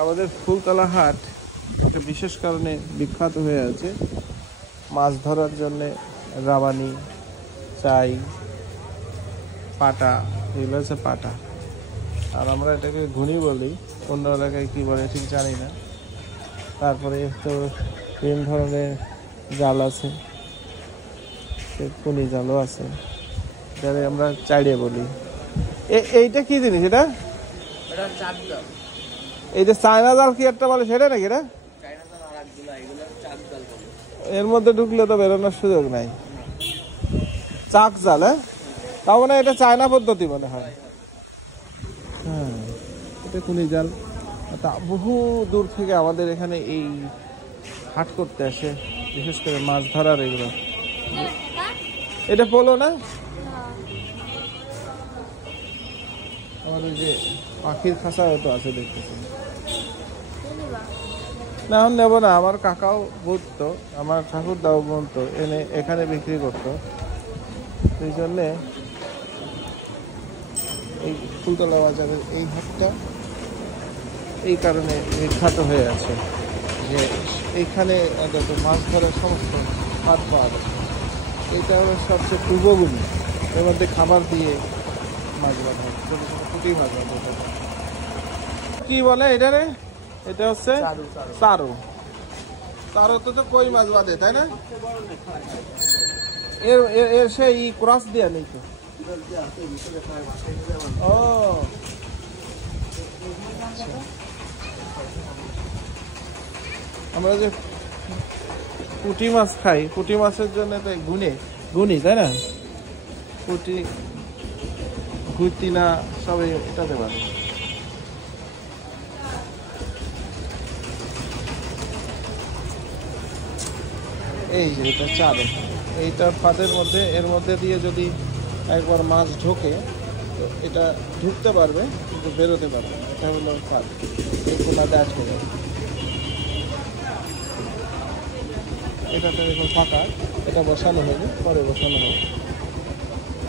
আমাদের ফুলতলা হাট একটা বিশেষ কারণে বিখ্যাত হয়ে আছে। মাছ ধরার জন্যে রাবানি, চাই, পাটা, এগুলো হচ্ছে পাটা। আর আমরা এটাকে ঘুনি বলি, অন্য এলাকায় কী বলে ঠিক জানি না। তারপরে তো বিভিন্ন ধরনের জাল আছে, কুনি জালও আছে, যারা আমরা চাইড়ে বলি। এইটা কি জিনিস? এটা এই যে চায়না জাল কি একটা বলে সেটা নাকি? এটা এর মধ্যে ঢুকলে তো বেরোনোর সুযোগ নাই। চাক জাল, হ্যাঁ, তার মানে এটা চায়না পদ্ধতি মনে হয়। হ্যাঁ, এটা কুনি জাল। বহু দূর থেকে আমাদের এখানে এই হাট করতে আসে, বিশেষ করে মাছ ধরার এগুলো। এটা পোলো না? আমাদের যে পাখির খাঁচাও তো আছে দেখতেছি। না এখন নেবো না, আমার কাকাও বুঝতো, আমার ঠাকুর দাও বলতো, এনে এখানে বিক্রি করতো। সেই জন্যে এই ফুলতলা বাজারের এই হাটটা এই কারণে বিখ্যাত হয়ে আছে যে এইখানে মাছ ধরার সমস্ত হাট পাওয়া যায়। এইটা হলো সবচেয়ে পূর্বভূমি, এর মধ্যে খাবার দিয়ে মাছ বাঁধা হয়, ছোটো ছোটো পুঁটি মাছ বাঁধা। কি বলে এটা রে? এটা হচ্ছে চারু। চারু তো কই মাছ বাঁধে, তাই না? এর সেই ক্রস দেয়া নেই তো? ও আমরা যে পুঁটি মাছ খাই, পুঁটি মাছের জন্য তো গুনি, তাই না? পুঁটি, ঘুরতি না, সবাই এটাতে পারে। এই যে এটা চারে, এইটার ফাঁদের মধ্যে, এর মধ্যে দিয়ে যদি একবার মাছ ঢোকে তো এটা ঢুকতে পারবে কিন্তু বেরোতে পারবে না। এটা হলো ফাঁদ, এই কোনাতে আটকে যাবে। এটাতে এখন ফাঁকা, এটা বসানো হবে, পরে বসানো হবে।